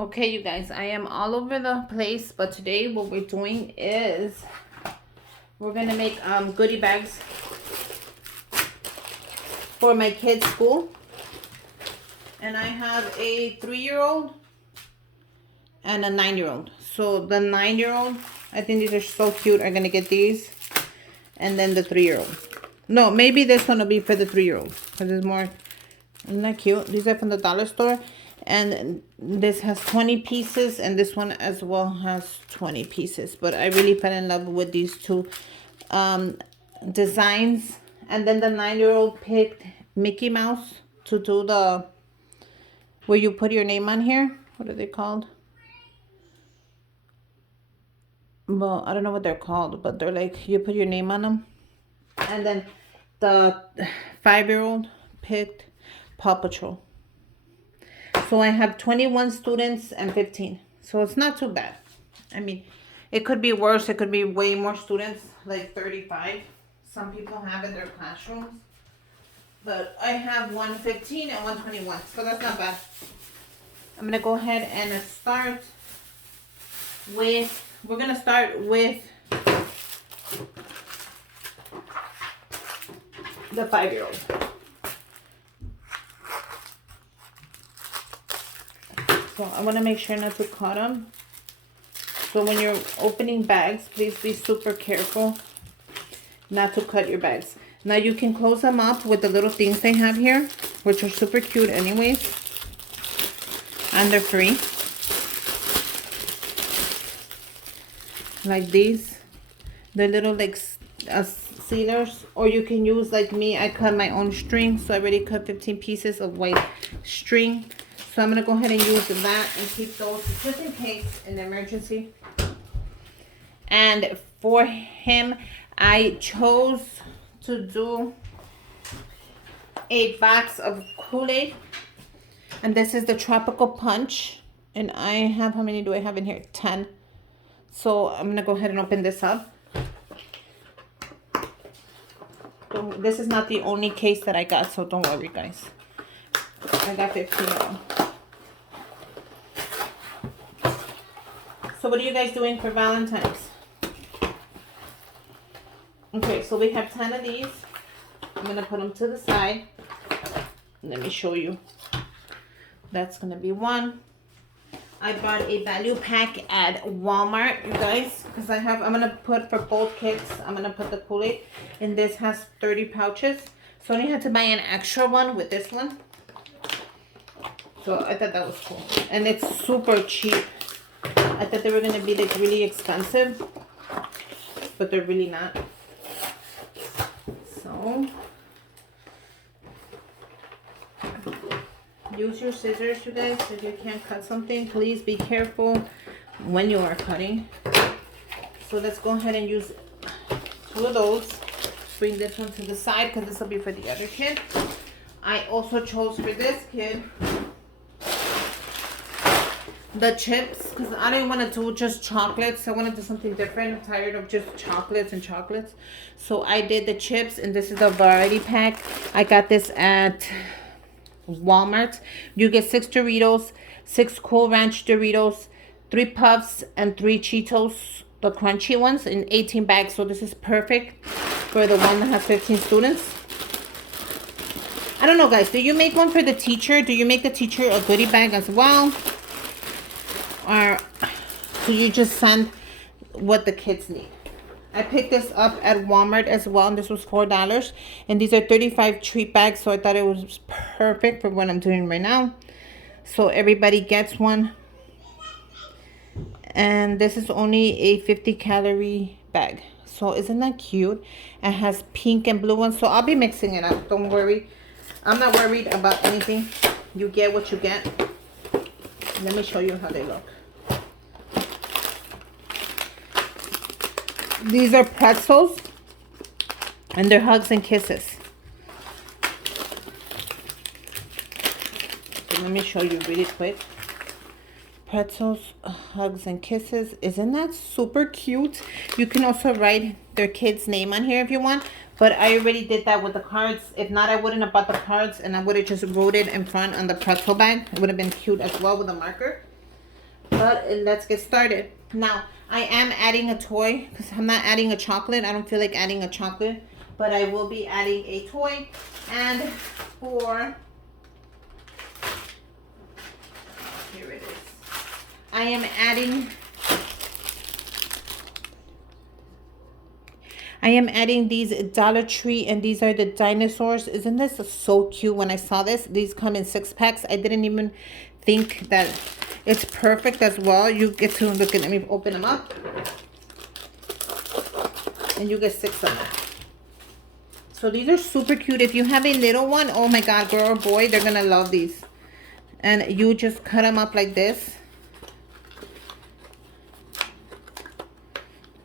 Okay, you guys, I am all over the place, but today what we're doing is we're gonna make goodie bags for my kids' school. And I have a 3-year-old and a 9-year-old. So the 9-year-old, I think these are so cute, are gonna get these. And then the 3-year-old. No, maybe this one will be for the 3-year-old because it's more. Isn't that cute? These are from the dollar store. And this has 20 pieces, and this one as well has 20 pieces. But I really fell in love with these two designs. And then the 9-year-old picked Mickey Mouse to do the, where you put your name on here. What are they called? Well, I don't know what they're called, but they're like, you put your name on them. And then the 5-year-old picked Paw Patrol. So I have 21 students and 15. So it's not too bad. I mean, it could be worse. It could be way more students, like 35. Some people have in their classrooms. But I have 115 and 121. So that's not bad. I'm going to go ahead and start with, we're going to start with the 5-year-old. So I want to make sure not to cut them. So when you're opening bags, please be super careful not to cut your bags. Now you can close them up with the little things they have here, which are super cute anyways. And they're free. Like these. They're little like sealers. Or you can use like me. I cut my own string. So I already cut 15 pieces of white string. So I'm going to go ahead and use that and keep those just in case in emergency. And for him, I chose to do a box of Kool-Aid. And this is the Tropical Punch. And I have, how many do I have in here? 10. So I'm going to go ahead and open this up. So this is not the only case that I got, so don't worry, guys. I got 15 of them. So what are you guys doing for Valentine's? Okay, so we have 10 of these. I'm going to put them to the side. Let me show you. That's going to be one. I bought a value pack at Walmart, you guys. Because I'm going to put for both kids, I'm going to put the Kool-Aid. And this has 30 pouches. So I only had to buy an extra one with this one. So I thought that was cool. And it's super cheap. I thought they were going to be like really expensive, but they're really not. So, use your scissors, you guys. If you can't cut something, please be careful when you are cutting. So let's go ahead and use 2 of those. Bring this one to the side because this will be for the other kid. I also chose for this kid the chips, because I didn't want to do just chocolates. I want to do something different. I'm tired of just chocolates and chocolates. So I did the chips, and this is a variety pack. I got this at Walmart. You get 6 Doritos, 6 Cool Ranch Doritos, 3 Puffs, and 3 Cheetos, the crunchy ones, in 18 bags. So this is perfect for the one that has 15 students. I don't know, guys. Do you make one for the teacher? Do you make the teacher a goodie bag as well? Or do you just send what the kids need? I picked this up at Walmart as well, and this was $4. And these are 35 treat bags, so I thought it was perfect for what I'm doing right now. So everybody gets one. And this is only a 50-calorie bag. So isn't that cute? It has pink and blue ones, so I'll be mixing it up. Don't worry. I'm not worried about anything. You get what you get. Let me show you how they look. These are pretzels, and they're hugs and kisses. So let me show you really quick. Pretzels, hugs, and kisses. Isn't that super cute? You can also write their kid's name on here if you want. But I already did that with the cards. If not, I wouldn't have bought the cards, and I would have just wrote it in front on the pretzel bag. It would have been cute as well with a marker. But let's get started. Now, I am adding a toy because I'm not adding a chocolate. I don't feel like adding a chocolate, but I will be adding a toy. And for, here it is. I am adding these Dollar Tree, and these are the dinosaurs. Isn't this so cute? When I saw this, these come in 6-packs. I didn't even think that it's perfect as well. You get to look at, let me open them up. And you get 6 of them. So these are super cute. If you have a little one, oh my God, girl or boy, they're gonna love these. And you just cut them up like this.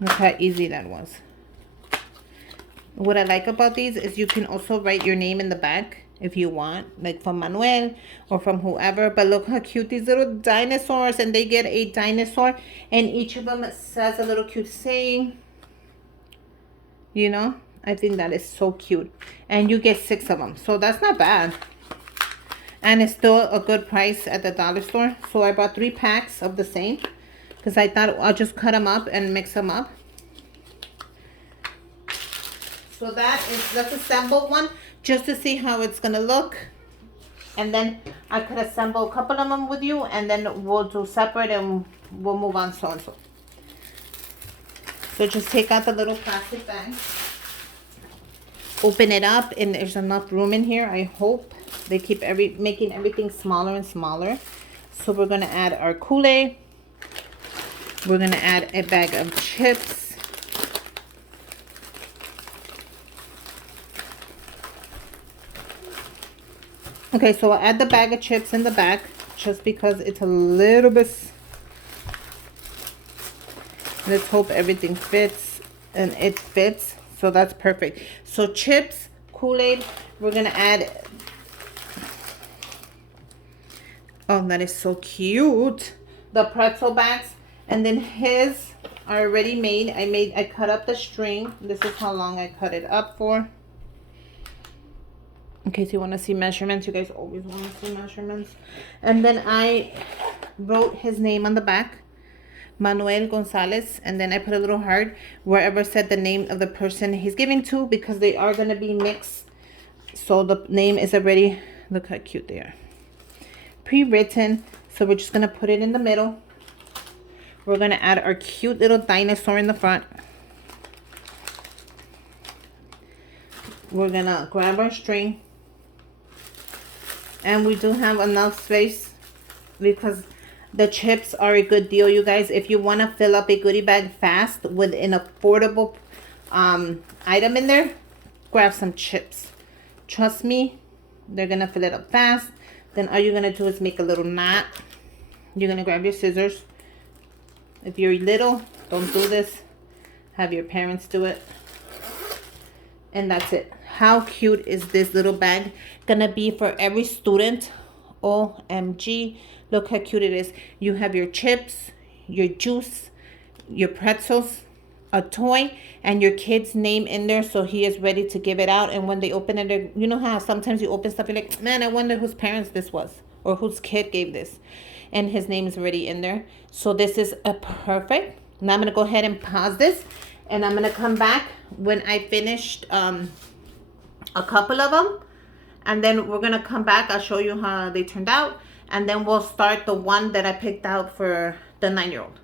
Look how easy that was. What I like about these is you can also write your name in the back if you want, like from Manuel or from whoever. But look how cute these little dinosaurs, and they get a dinosaur, and each of them says a little cute saying. You know, I think that is so cute. And you get 6 of them, so that's not bad. And it's still a good price at the dollar store. So I bought 3 packs of the same because I thought I'll just cut them up and mix them up. So let's assemble one just to see how it's gonna look, and then I could assemble a couple of them with you, and then we'll do separate and we'll move on so and so. So just take out the little plastic bag, open it up, and there's enough room in here. I hope they keep making everything smaller and smaller. So we're gonna add our Kool-Aid. We're gonna add a bag of chips. Okay, so I'll add the bag of chips in the back just because it's a little bit. Let's hope everything fits, and it fits. So that's perfect. So chips, Kool-Aid, we're going to add. Oh, that is so cute. The pretzel bags. And then his are already made. I cut up the string. This is how long I cut it up for. In case you want to see measurements, you guys always want to see measurements. And then I wrote his name on the back, Manuel Gonzalez, and then I put a little heart wherever said the name of the person he's giving to, because they are going to be mixed. So the name is already, look how cute they are, pre-written. So we're just going to put it in the middle. We're going to add our cute little dinosaur in the front. We're going to grab our string. And we do have enough space because the chips are a good deal, you guys. If you want to fill up a goodie bag fast with an affordable item in there, grab some chips. Trust me, they're going to fill it up fast. Then all you're going to do is make a little knot. You're going to grab your scissors. If you're little, don't do this. Have your parents do it. And that's it. How cute is this little bag gonna be for every student? OMG, look how cute it is. You have your chips, your juice, your pretzels, a toy, and your kid's name in there, so he is ready to give it out. And when they open it, you know how sometimes you open stuff, you're like, man, I wonder whose parents this was or whose kid gave this, and his name is already in there. So this is a perfect. Now I'm gonna go ahead and pause this, and I'm gonna come back when I finished a couple of them, and then we're gonna come back. I'll show you how they turned out, and then we'll start the one that I picked out for the 9-year-old.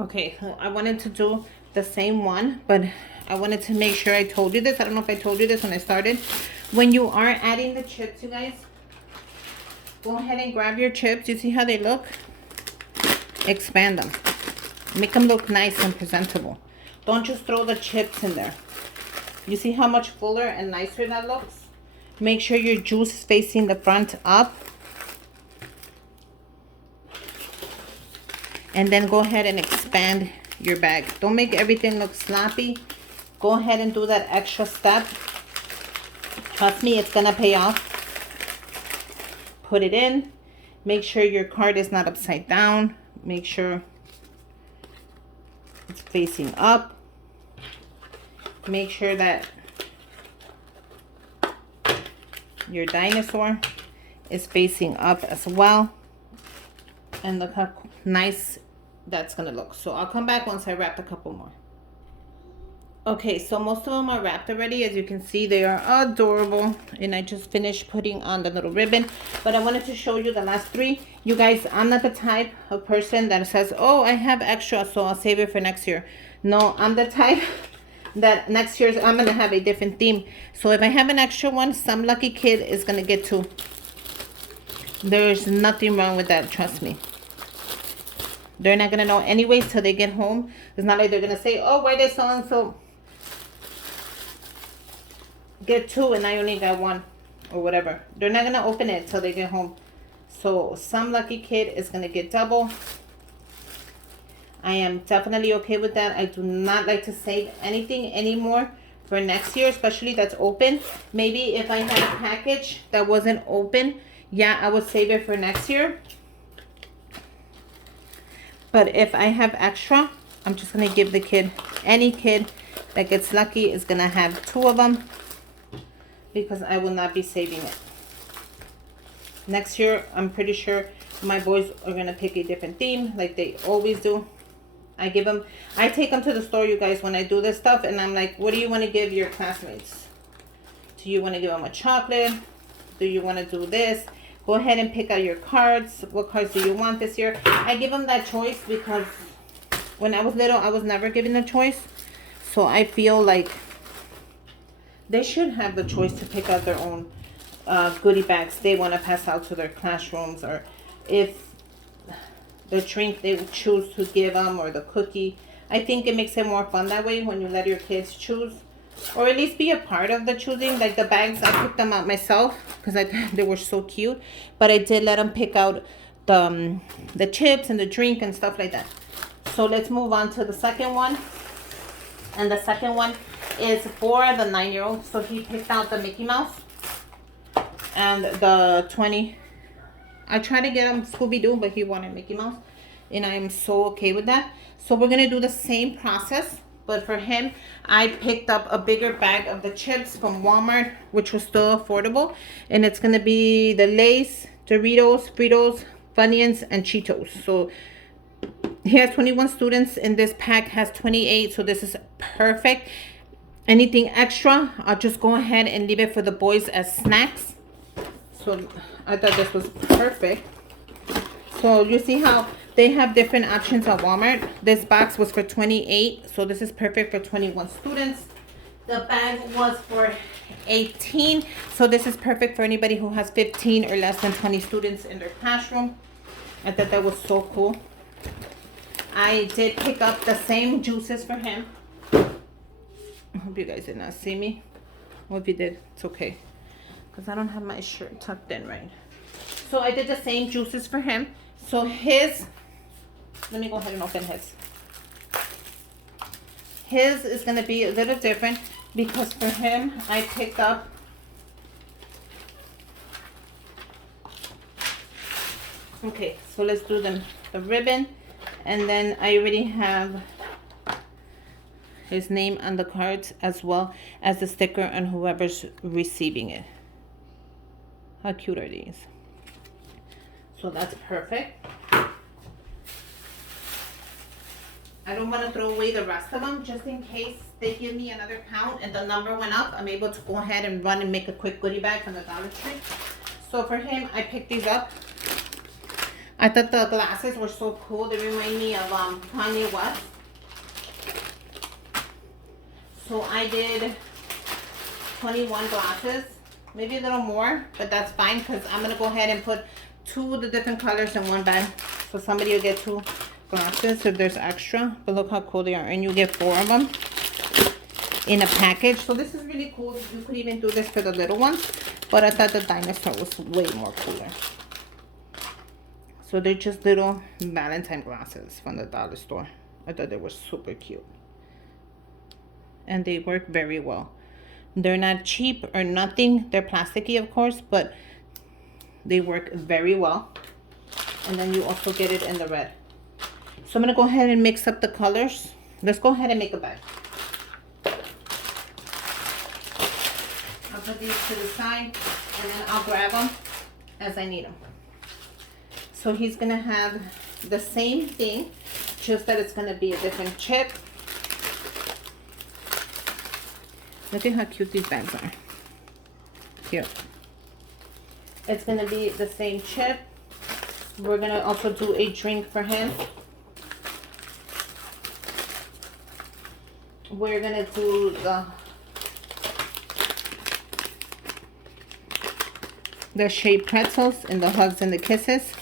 Okay, so I wanted to do the same one, but I wanted to make sure I told you this. I don't know if I told you this when I started. When you are adding the chips, you guys, go ahead and grab your chips. You see how they look? Expand them. Make them look nice and presentable. Don't just throw the chips in there. You see how much fuller and nicer that looks? Make sure your juice is facing the front up. And then go ahead and expand your bag. Don't make everything look sloppy. Go ahead and do that extra step. Trust me, it's gonna pay off. Put it in. Make sure your card is not upside down. Make sure it's facing up. Make sure that your dinosaur is facing up as well. And look how nice that's gonna look. So I'll come back once I wrapped a couple more. Okay, so most of them are wrapped already. As you can see, they are adorable. And I just finished putting on the little ribbon. But I wanted to show you the last three. You guys, I'm not the type of person that says, oh, I have extra, so I'll save it for next year. No, I'm the type that next year I'm going to have a different theme. So if I have an extra one, some lucky kid is going to get two. There's nothing wrong with that, trust me. They're not going to know anyways till they get home. It's not like they're going to say, oh, why did so-and-so get two and I only got one or whatever. They're not going to open it till they get home. So some lucky kid is going to get double. I am definitely okay with that. I do not like to save anything anymore for next year, especially that's open. Maybe if I had a package that wasn't open, yeah, I would save it for next year. But if I have extra, I'm just going to give the kid, any kid that gets lucky is going to have two of them, because I will not be saving it. Next year, I'm pretty sure my boys are going to pick a different theme like they always do. I take them to the store, you guys, when I do this stuff, and I'm like, what do you want to give your classmates? Do you want to give them a chocolate? Do you want to do this? Go ahead and pick out your cards. What cards do you want this year? I give them that choice because when I was little, I was never given the choice. So I feel like they should have the choice to pick out their own goodie bags they want to pass out to their classrooms, or if the drink they would choose to give them, or the cookie. I think it makes it more fun that way when you let your kids choose, or at least be a part of the choosing. Like the bags, I picked them out myself because they were so cute, but I did let them pick out the chips and the drink and stuff like that. So let's move on to the second one. And the second one is for the 9-year-old. So he picked out the Mickey Mouse and the 20. I tried to get him Scooby-Doo, but he wanted Mickey Mouse, and I am so okay with that. So we're going to do the same process, but for him, I picked up a bigger bag of the chips from Walmart, which was still affordable, and it's going to be the Lay's, Doritos, Fritos, Funyuns, and Cheetos. So he has 21 students, and this pack has 28, so this is perfect. Anything extra, I'll just go ahead and leave it for the boys as snacks. So I thought this was perfect. So you see how they have different options at Walmart. This box was for 28, so this is perfect for 21 students. The bag was for 18, so this is perfect for anybody who has 15 or less than 20 students in their classroom. I thought that was so cool. I did pick up the same juices for him. I hope you guys did not see me. Well, if you did, it's okay, because I don't have my shirt tucked in right. So I did the same juices for him. So his, let me go ahead and open his. His is going to be a little different because for him, I picked up okay, so let's do the ribbon, and then I already have his name on the cards as well as the sticker on whoever's receiving it. How cute are these? So that's perfect. I don't want to throw away the rest of them just in case they give me another count and the number went up. I'm able to go ahead and run and make a quick goodie bag from the Dollar Tree. So for him, I picked these up. I thought the glasses were so cool. They remind me of Kanye West. So I did 21 glasses, maybe a little more, but that's fine because I'm going to go ahead and put 2 of the different colors in one bag. So somebody will get 2 glasses if there's extra. But look how cool they are. And you get 4 of them in a package. So this is really cool. You could even do this for the little ones. But I thought the dinosaur was way more cooler. So they're just little Valentine glasses from the dollar store. I thought they were super cute. And they work very well. They're not cheap or nothing. They're plasticky, of course, but they work very well. And then you also get it in the red. So I'm going to go ahead and mix up the colors. Let's go ahead and make a bag. I'll put these to the side, and then I'll grab them as I need them. So So he's going to have the same thing, just that it's going to be a different chip. Look at how cute these bags are. Cute. It's going to be the same chip. We're going to also do a drink for him. We're going to do the shaped pretzels and the hugs and the kisses.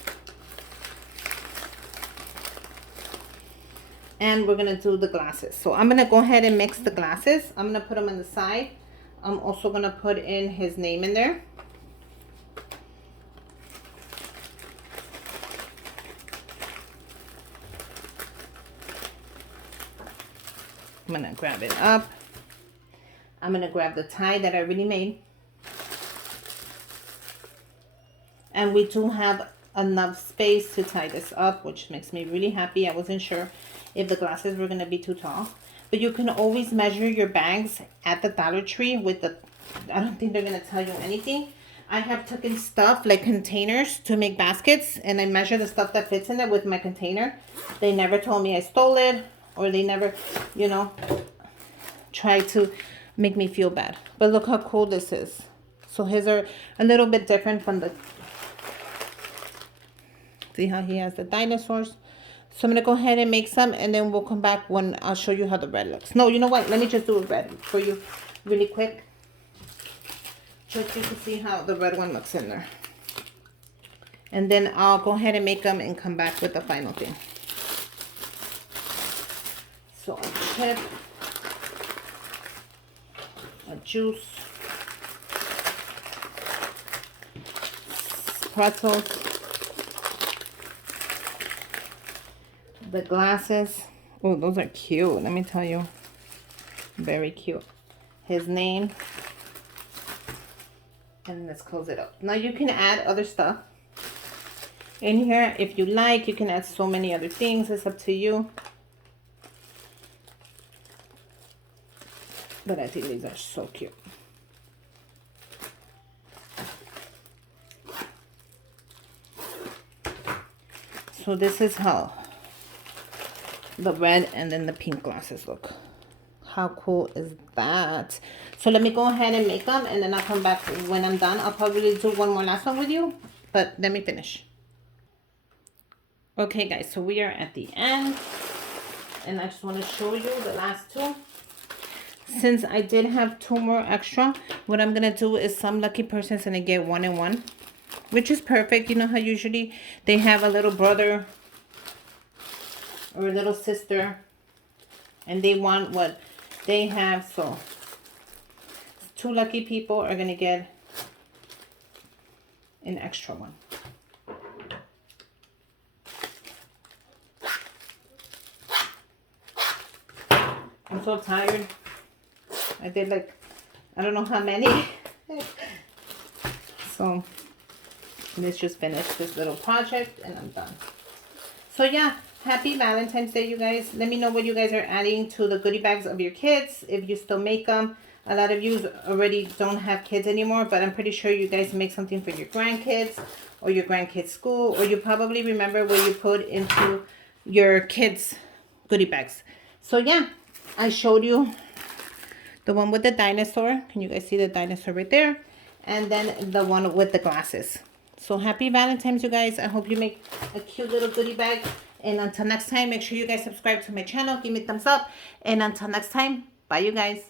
And we're going to do the glasses. So I'm going to go ahead and mix the glasses. I'm going to put them on the side. I'm also going to put in his name in there. I'm going to grab it up. I'm going to grab the tie that I already made. And we do have enough space to tie this up, which makes me really happy. I wasn't sure if the glasses were going to be too tall. But you can always measure your bags at the Dollar Tree with the... I don't think they're going to tell you anything. I have taken stuff like containers to make baskets, and I measure the stuff that fits in it with my container. They never told me I stole it, or they never, you know, tried to make me feel bad. But look how cool this is. So his are a little bit different from the... See how he has the dinosaurs? So I'm going to go ahead and make some, and then we'll come back when I'll show you how the red looks. No, you know what? Let me just do a red for you really quick. Just so you can see how the red one looks in there. And then I'll go ahead and make them and come back with the final thing. So a chip, a juice, pretzels, the glasses. Oh, those are cute. Let me tell you. Very cute. His name. And let's close it up. Now you can add other stuff in here if you like. You can add so many other things. It's up to you. But I think these are so cute. So this is how the red and then the pink glasses look. How cool is that? So let me go ahead and make them, and then I'll come back when I'm done. I'll probably do one more last one with you, but let me finish. Okay guys, so we are at the end, and I just want to show you the last two. Since I did have two more extra, what I'm gonna do is some lucky person's gonna get 1 and 1, which is perfect. You know how usually they have a little brother or a little sister and they want what they have. So 2 lucky people are gonna get an extra one. I'm so tired. I did like, I don't know how many. So let's just finish this little project and I'm done. So yeah, happy Valentine's Day, you guys. Let me know what you guys are adding to the goodie bags of your kids, if you still make them. A lot of you already don't have kids anymore, but I'm pretty sure you guys make something for your grandkids or your grandkids' school, or you probably remember what you put into your kids' goodie bags. So yeah, I showed you the one with the dinosaur. Can you guys see the dinosaur right there? And then the one with the glasses. So happy Valentine's, you guys. I hope you make a cute little goodie bag. And until next time, make sure you guys subscribe to my channel. Give me a thumbs up. And until next time, bye, you guys.